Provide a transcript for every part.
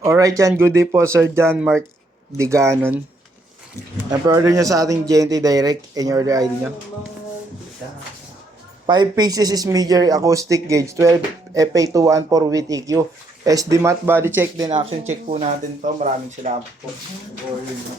Alright yan, good day po Sir John Mark Diganon. Na-order nyo sa ating GNT Direct and your order ID nyo. 5 pieces is major acoustic gauge, 12 FA214 with EQ. SD mat body check din, action check po natin to. Maraming salamat po. Order nyo.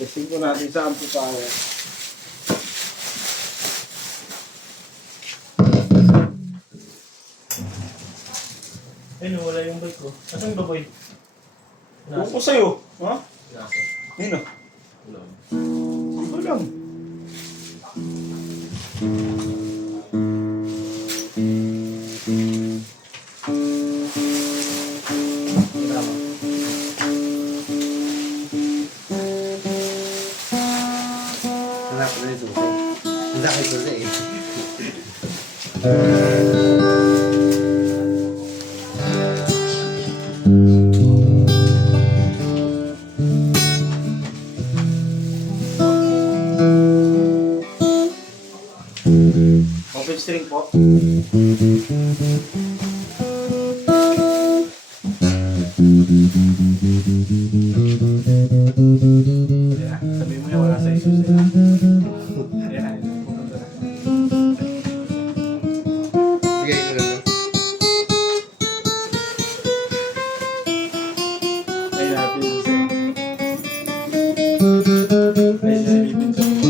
Testing po natin sa amplifier. Ayun, wala yung bike ko. Asan ba boy? Buko ko sa'yo. Ha? Nasa. Ayun o. Wala. Ito lang. Hanap ko na yung susi. Ang laki susi eh. Open string po. Sabi mo yan, wala sa isus eh. Ayan, pupunta na. Bigay ko na lang. Ayun, happy isus eh. Ayun, happy isus eh. Kaya hanap yung susi.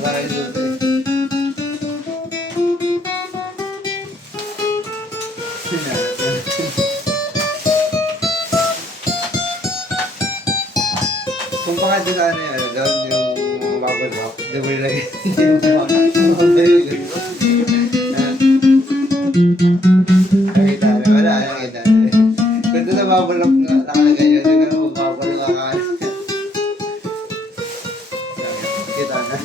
Wala yung susi. Kung baka doon ano yan, doon yung bubble wrap, doon mo nilagay yung nakita na, wala, nakita na. Kung doon sa bubble wrap na nakalagay yun, doon ka magbubble wrap ka. Nakita na.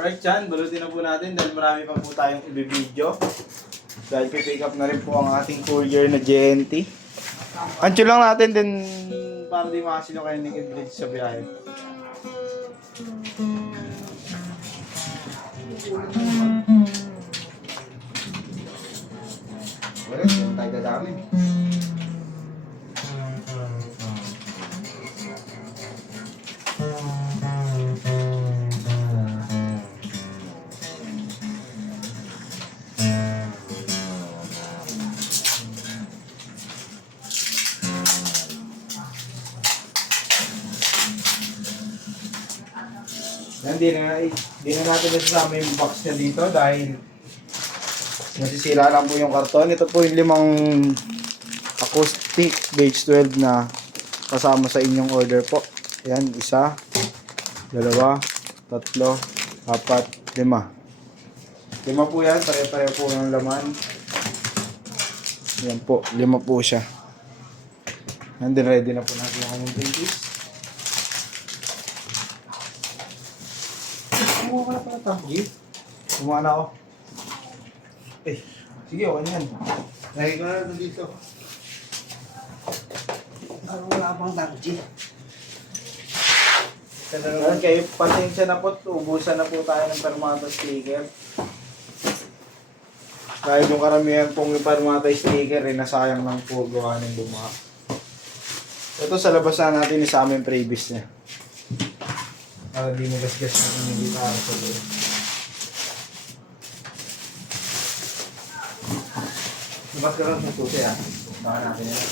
Alright yan, balutin na po natin dahil marami pa po tayong i-video. Dahil pipick up na rin po ang ating courier na GNT. Ancho lang natin din para di makasino kayo ng bridge sa biyahe. Wala, yung tayo dadami. Yan, di na natin nasasama yung box niya dito dahil nasisira lang po yung karton. Ito po yung 5 acoustic gauge 12 na kasama sa inyong order po. Yan, 1, 2, 3, 4, 5. 5 po yan, pare-pareho po ng laman. Yan po, 5 po siya. And then ready na po natin yung aming pintis. Kumuha ka na pala tanggi. Kumuha na ako. Sige, okay na yan. Lagi ko na ito dito. Wala pang tangji. Ayan, kayo, pasensya na po, ubusan na po tayo ng Permata sticker. Kahit yung karamihan pong Permata sticker, nasayang lang po gawa ng bumaha. Ito sa labas na natin sa aming previous niya. Para di magasgas na hindi para sa loob. Labas ka lang sa susi ha. Baka natin yan.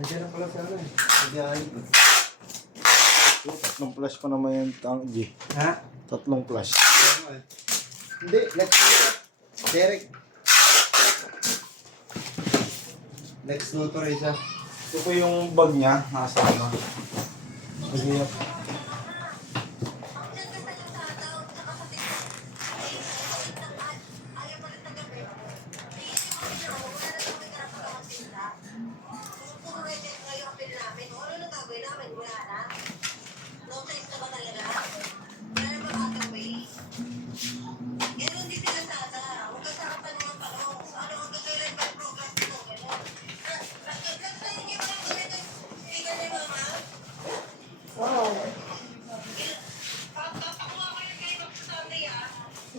Nandiyan na pala sa ano eh. Nandiyan. 3 flash pa naman yung tanggi. Ha? 3 flash. Hindi, let's do it. Derek. Next motor isa. Ito po yung bag niya, nasa ano. Sige.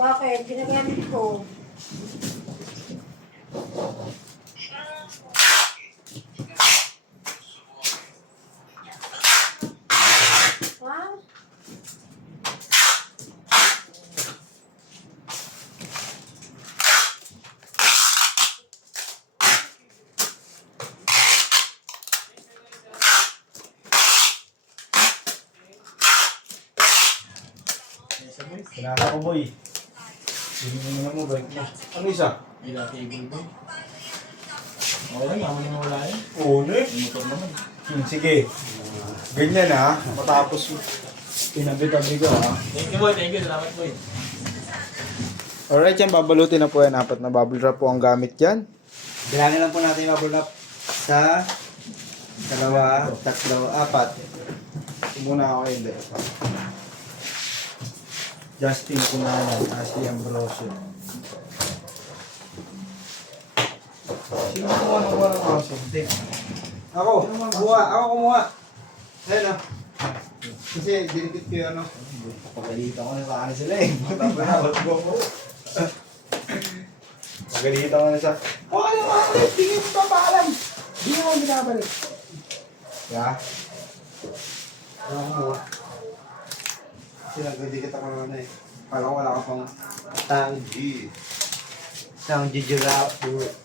Bakit? Ginagamit ko. Ha? Kailangan ko boy. Hindi mo bike mo. Ano isa? May dati ibig mo. Okay lang, yaman yung wala yun. Uno eh. Yung motor naman. Sige. Ganyan ha. Matapos tinabi-tabi ko ha. Thank you boy, thank you. Salamat boy. Alright yan, babalutin na po yan. 4 na bubble wrap po ang gamit yan. Bilangin lang po natin yung bubble wrap sa 2, 3, 4. Ito muna ako hindi. Justin Cunanan, Ashley Ambrosio. Sino kumuha ng kaso? Ako kumuha. Ayun o. Kasi dinikit ko yung ano. Pagalitan ko na sa akin sila eh. Tapos ko po. Pagalitan ko na sa... Okay lang mga kulit, hindi mo papaalam. Hindi mo binabalik. Yeah? Ako kumuha. Kasi nagdidikit ako ng ano eh. Kala ko wala ka pang tanggi. Tanggi giraffe.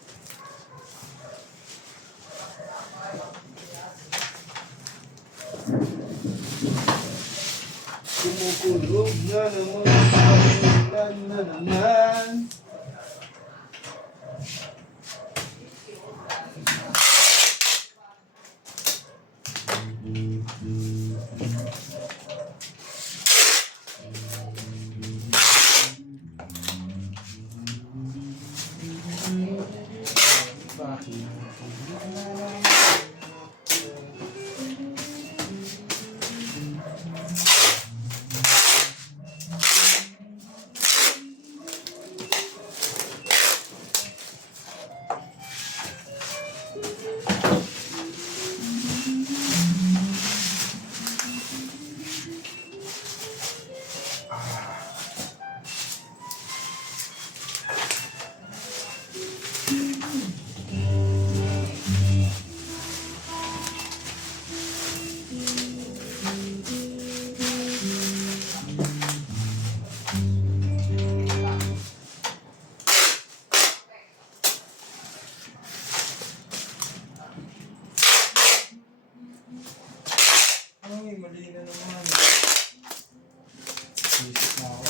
Kumukulog na naman. mali na naman. Isip na ako.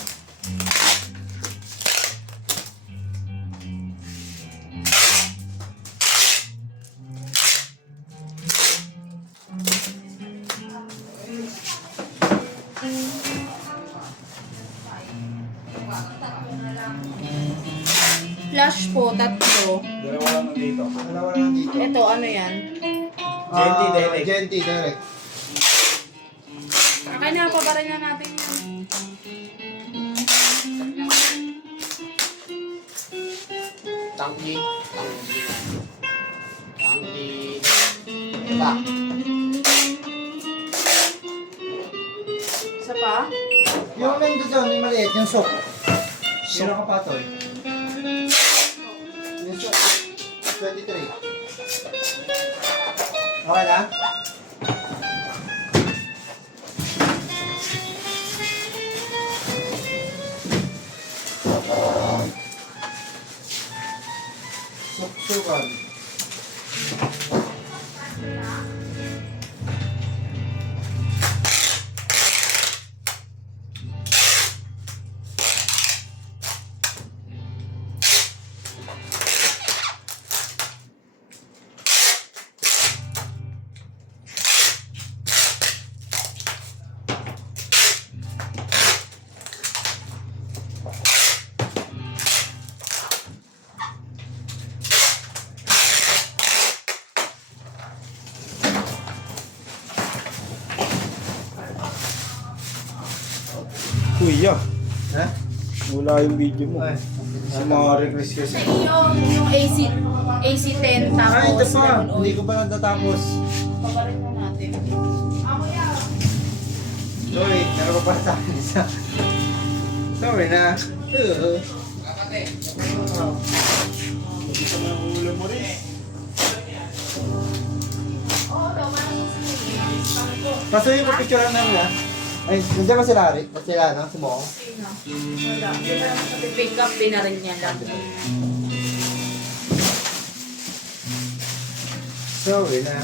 Flash po, tatlo. Dalawa lang dito. Dalawa lang dito. Ito, ano yan? Genti, direct. Genti, direct. Akin na, pabaran na natin yan. Tangki. Tangki. Tangki. Iba. Isa pa? Yung nandun doon, yung maliit, yung soap. Sino ka pa, Toy? Yung soap. 23. Okay na? Sukan. Kuya, Ha? wala yung video mo. Ay. Sa mga request kasi. Sa iyo, yung AC10 tapos Ay, ito pa. lemon Hindi oil. ko pa natatapos. Pabaran na natin. Sorry, meron pa pala sa akin isa. Sorry na. Hindi ka mo ng ulo mo rin. Pasuyin ko picture lang namin ha. Ay, nandiyan ba sila Ari? At sila, no? Si Mo? Sino? Wala. Hindi na lang sa pick up, binarin niya lang. Sorry na.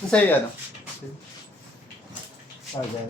Ano sa'yo yan? Ah, dyan.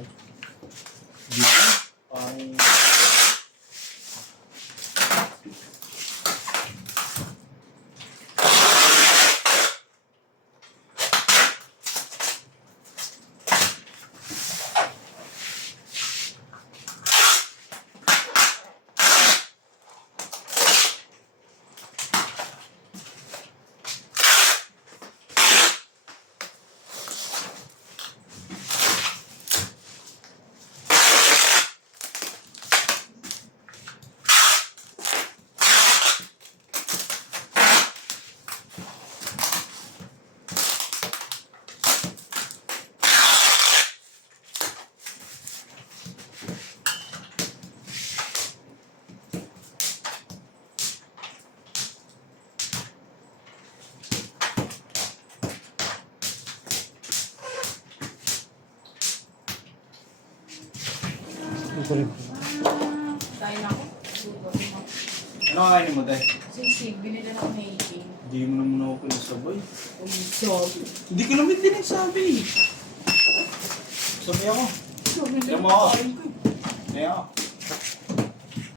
ko rin. Kain ako. Ano kakainin mo, Tay? Sisig, binili na ako making. Hindi mo naman ako pinasabay. Sabi. Hindi ko naman din nagsabi. Sabi ako. Sabi Alam mo ako. kain ko.